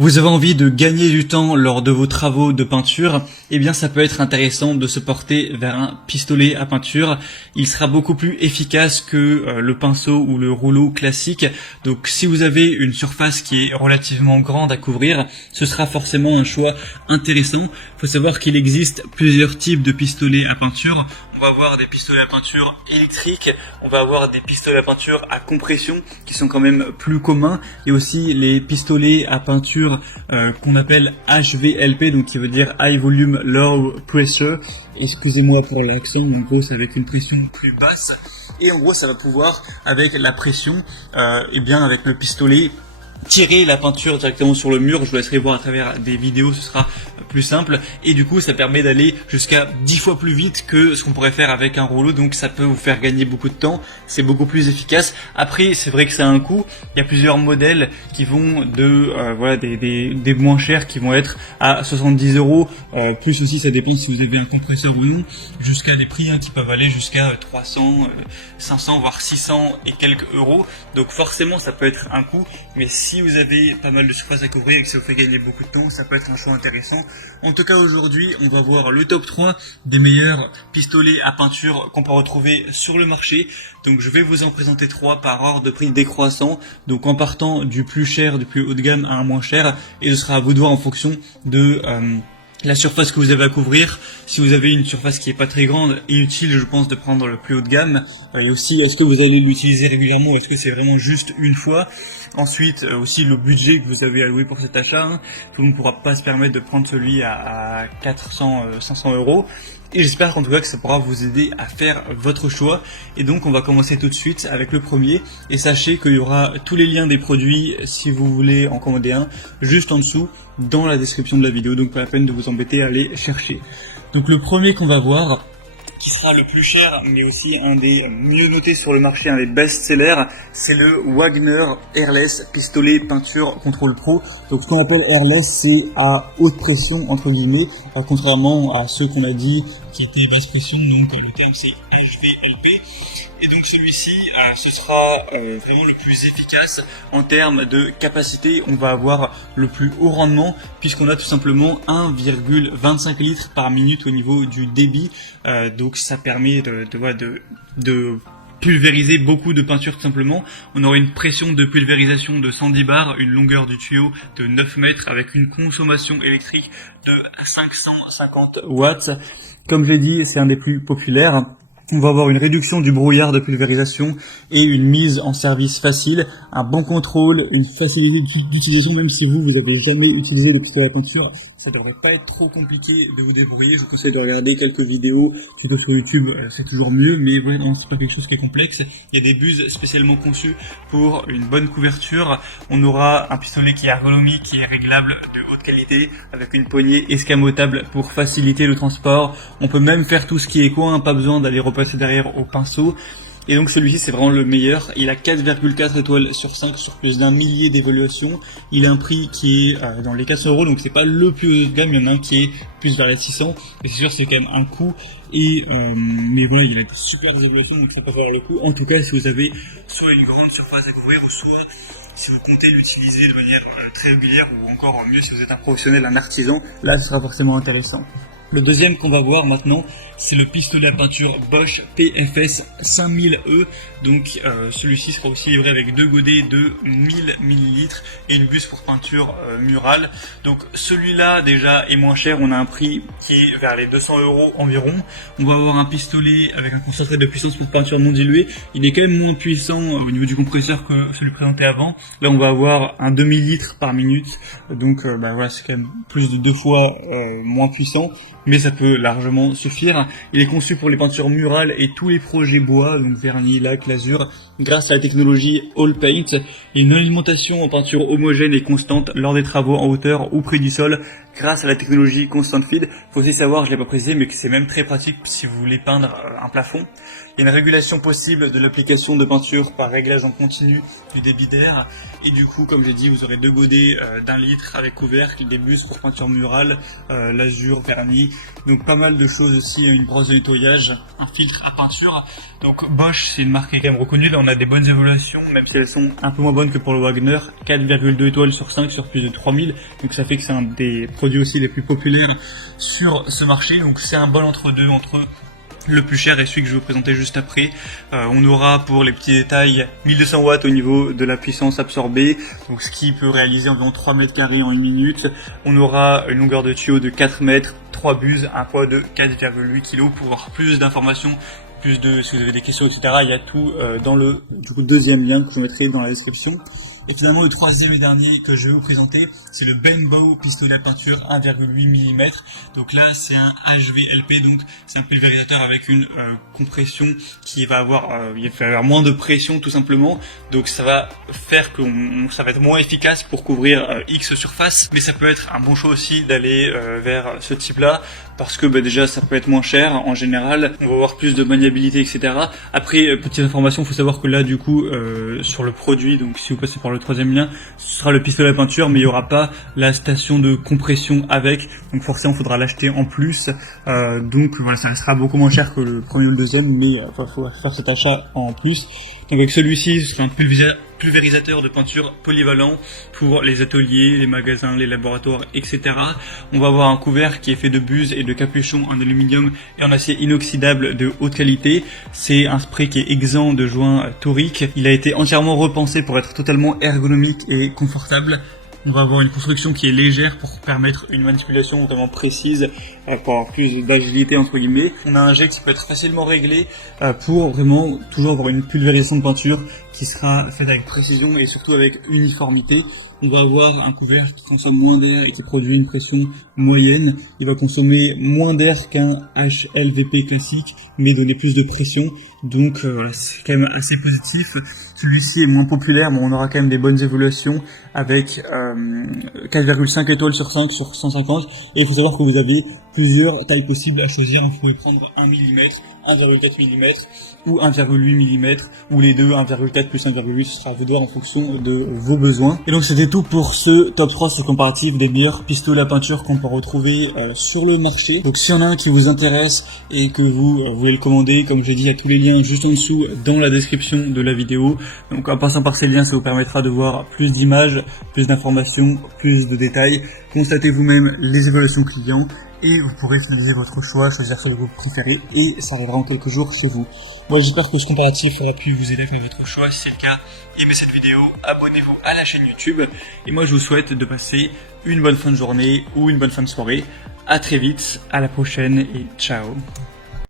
Vous avez envie de gagner du temps lors de vos travaux de peinture, eh bien ça peut être intéressant de se porter vers un pistolet à peinture. Il sera beaucoup plus efficace que le pinceau ou le rouleau classique. Donc si vous avez une surface qui est relativement grande à couvrir, ce sera forcément un choix intéressant. Il faut savoir qu'il existe plusieurs types de pistolets à peinture. On va avoir des pistolets à peinture électriques, on va avoir des pistolets à peinture à compression qui sont quand même plus communs, et aussi les pistolets à peinture qu'on appelle HVLP, donc qui veut dire High Volume Low Pressure. Excusez-moi pour l'accent, en gros c'est avec une pression plus basse, et en gros ça va pouvoir avec la pression, et bien avec le pistolet, tirer la peinture directement sur le mur. Je vous laisserai voir à travers des vidéos, ce sera plus simple, et du coup ça permet d'aller jusqu'à 10 fois plus vite que ce qu'on pourrait faire avec un rouleau, donc ça peut vous faire gagner beaucoup de temps, c'est beaucoup plus efficace. Après c'est vrai que ça a un coût, il y a plusieurs modèles qui vont de voilà des moins chers qui vont être à 70 €, plus aussi ça dépend si vous avez un compresseur ou non, jusqu'à des prix qui peuvent aller jusqu'à 300, 500 voire 600 et quelques euros, donc forcément ça peut être un coût, mais si vous avez pas mal de surface à couvrir et que ça vous fait gagner beaucoup de temps, ça peut être un choix intéressant. En tout cas aujourd'hui on va voir le top 3 des meilleurs pistolets à peinture qu'on peut retrouver sur le marché. Donc je vais vous en présenter 3 par ordre de prix décroissant, donc en partant du plus cher, du plus haut de gamme à un moins cher, et ce sera à vous de voir en fonction de la surface que vous avez à couvrir. Si vous avez une surface qui est pas très grande, inutile je pense de prendre le plus haut de gamme, et aussi est-ce que vous allez l'utiliser régulièrement, est-ce que c'est vraiment juste une fois. Ensuite aussi le budget que vous avez alloué pour cet achat, tout le monde ne pourra pas se permettre de prendre celui à 400, 500 €. Et j'espère en tout cas que ça pourra vous aider à faire votre choix. Et donc on va commencer tout de suite avec le premier. Et sachez qu'il y aura tous les liens des produits si vous voulez en commander un, juste en dessous dans la description de la vidéo. Donc pas la peine de vous embêter à aller chercher. Donc le premier qu'on va voir, qui sera le plus cher, mais aussi un des mieux notés sur le marché, un des best-sellers, c'est le Wagner Airless Pistolet Peinture Control Pro. Donc ce qu'on appelle Airless, c'est à haute pression, entre guillemets, contrairement à ceux qu'on a dit qui étaient basse pression, donc le terme c'est HVLP. Et donc celui-ci, ce sera vraiment le plus efficace en termes de capacité. On va avoir le plus haut rendement puisqu'on a tout simplement 1,25 litres par minute au niveau du débit. Donc ça permet de pulvériser beaucoup de peinture tout simplement. On aura une pression de pulvérisation de 110 bars, une longueur du tuyau de 9 mètres avec une consommation électrique de 550 watts. Comme je l'ai dit, c'est un des plus populaires. On va avoir une réduction du brouillard de pulvérisation et une mise en service facile, un bon contrôle, une facilité d'utilisation. Même si vous n'avez jamais utilisé le pistolet à peinture, ça devrait pas être trop compliqué de vous débrouiller. Je vous conseille de regarder quelques vidéos, tutos sur YouTube, c'est toujours mieux, mais voilà, non, c'est pas quelque chose qui est complexe. Il y a des buses spécialement conçues pour une bonne couverture. On aura un pistolet qui est ergonomique, qui est réglable, de haute qualité, avec une poignée escamotable pour faciliter le transport. On peut même faire tout ce qui est coin, pas besoin d'aller repasser derrière au pinceau. Et donc celui-ci c'est vraiment le meilleur, il a 4,4 étoiles sur 5 sur plus d'un millier d'évaluations. Il a un prix qui est dans les 400 €, donc c'est pas le plus haut de gamme, il y en a un qui est plus vers les 600, mais c'est sûr c'est quand même un coût, et mais voilà, il a de super évaluations, donc ça peut valoir le coup. En tout cas si vous avez soit une grande surface à couvrir, ou soit si vous comptez l'utiliser de manière très régulière, ou encore mieux si vous êtes un professionnel, un artisan, là ce sera forcément intéressant. Le deuxième qu'on va voir maintenant, c'est le pistolet à peinture Bosch PFS 5000E. Donc celui-ci sera aussi livré avec 2 godets de 1000 ml et une buse pour peinture murale. Donc celui-là déjà est moins cher, on a un prix qui est vers les 200 € environ. On va avoir un pistolet avec un concentré de puissance pour peinture non diluée. Il est quand même moins puissant au niveau du compresseur que celui présenté avant. Là on va avoir un demi-litre par minute, donc voilà, c'est quand même plus de 2 fois moins puissant, mais ça peut largement suffire. Il est conçu pour les peintures murales et tous les projets bois, donc vernis, lac, lasure, grâce à la technologie All Paint, et une alimentation en peinture homogène et constante lors des travaux en hauteur ou près du sol, grâce à la technologie Constant Feed. Faut aussi savoir, je l'ai pas précisé, mais que c'est même très pratique si vous voulez peindre un plafond. Il y a une régulation possible de l'application de peinture par réglage en continu du débit d'air. Et du coup, comme j'ai dit, vous aurez 2 godets d'1 litre avec couvercle, des buses pour peinture murale, lasure, vernis. Donc pas mal de choses aussi, une brosse de nettoyage, un filtre à peinture. Donc Bosch, c'est une marque qui est quand même reconnue. Là, on a des bonnes évaluations, même si elles sont un peu moins bonnes que pour le Wagner. 4,2 étoiles sur 5 sur plus de 3000. Donc ça fait que c'est un des produits aussi les plus populaires sur ce marché. Donc c'est un bon entre-deux entre le plus cher et celui que je vais vous présenter juste après. On aura pour les petits détails 1200 watts au niveau de la puissance absorbée, donc ce qui peut réaliser environ 3 mètres carrés en 1 minute. On aura une longueur de tuyau de 4 mètres, 3 buses, un poids de 4,8 kg. Pour avoir plus d'informations, plus de, si vous avez des questions, etc., il y a tout dans le deuxième lien que je mettrai dans la description. Et finalement, le troisième et dernier que je vais vous présenter, c'est le Bangbow pistolet à peinture 1,8 mm. Donc là, c'est un HVLP, donc c'est un pulvérisateur avec une compression qui va avoir, il va avoir moins de pression tout simplement. Donc ça va faire que ça va être moins efficace pour couvrir X surface. Mais ça peut être un bon choix aussi d'aller vers ce type-là, parce que déjà ça peut être moins cher en général, on va avoir plus de maniabilité, etc. Après, petite information, il faut savoir que là du coup sur le produit, donc si vous passez par le troisième lien, ce sera le pistolet à peinture, mais il n'y aura pas la station de compression avec, donc forcément il faudra l'acheter en plus. Donc voilà, ça sera beaucoup moins cher que le premier ou le deuxième, mais il faut faire cet achat en plus. Donc avec celui-ci, ce sera un pulvérisateur de peinture polyvalent pour les ateliers, les magasins, les laboratoires, etc. On va avoir un couvert qui est fait de buses et de capuchons en aluminium et en acier inoxydable de haute qualité. C'est un spray qui est exempt de joints toriques. Il a été entièrement repensé pour être totalement ergonomique et confortable. On va avoir une construction qui est légère pour permettre une manipulation vraiment précise, pour avoir plus d'agilité entre guillemets. On a un jet qui peut être facilement réglé pour vraiment toujours avoir une pulvérisation de peinture qui sera faite avec précision et surtout avec uniformité. On va avoir un couvercle qui consomme moins d'air et qui produit une pression moyenne. Il va consommer moins d'air qu'un HLVP classique, mais donner plus de pression. Donc c'est quand même assez positif. Celui-ci est moins populaire, mais on aura quand même des bonnes évaluations avec 4,5 étoiles sur 5 sur 150. Et il faut savoir que vous avez plusieurs tailles possibles à choisir. Vous pouvez prendre 1 mm, 1,4 mm ou 1,8 mm, ou les deux, 1,4 plus 1,8, ce sera à vous de voir en fonction de vos besoins. Et donc c'était tout pour ce top 3 sur comparatif des meilleurs pistolets à peinture qu'on peut retrouver sur le marché. Donc s'il y en a un qui vous intéresse et que vous voulez le commander, comme je l'ai dit, il y a tous les liens juste en dessous dans la description de la vidéo. Donc en passant par ces liens, ça vous permettra de voir plus d'images, plus d'informations, plus de détails. Constatez vous-même les évaluations clients et vous pourrez finaliser votre choix, choisir celui que vous préférez et ça arrivera en quelques jours chez vous. Moi j'espère que ce comparatif aura pu vous aider avec votre choix. Si c'est le cas, aimez cette vidéo, abonnez-vous à la chaîne YouTube et moi je vous souhaite de passer une bonne fin de journée ou une bonne fin de soirée. À très vite, à la prochaine et ciao.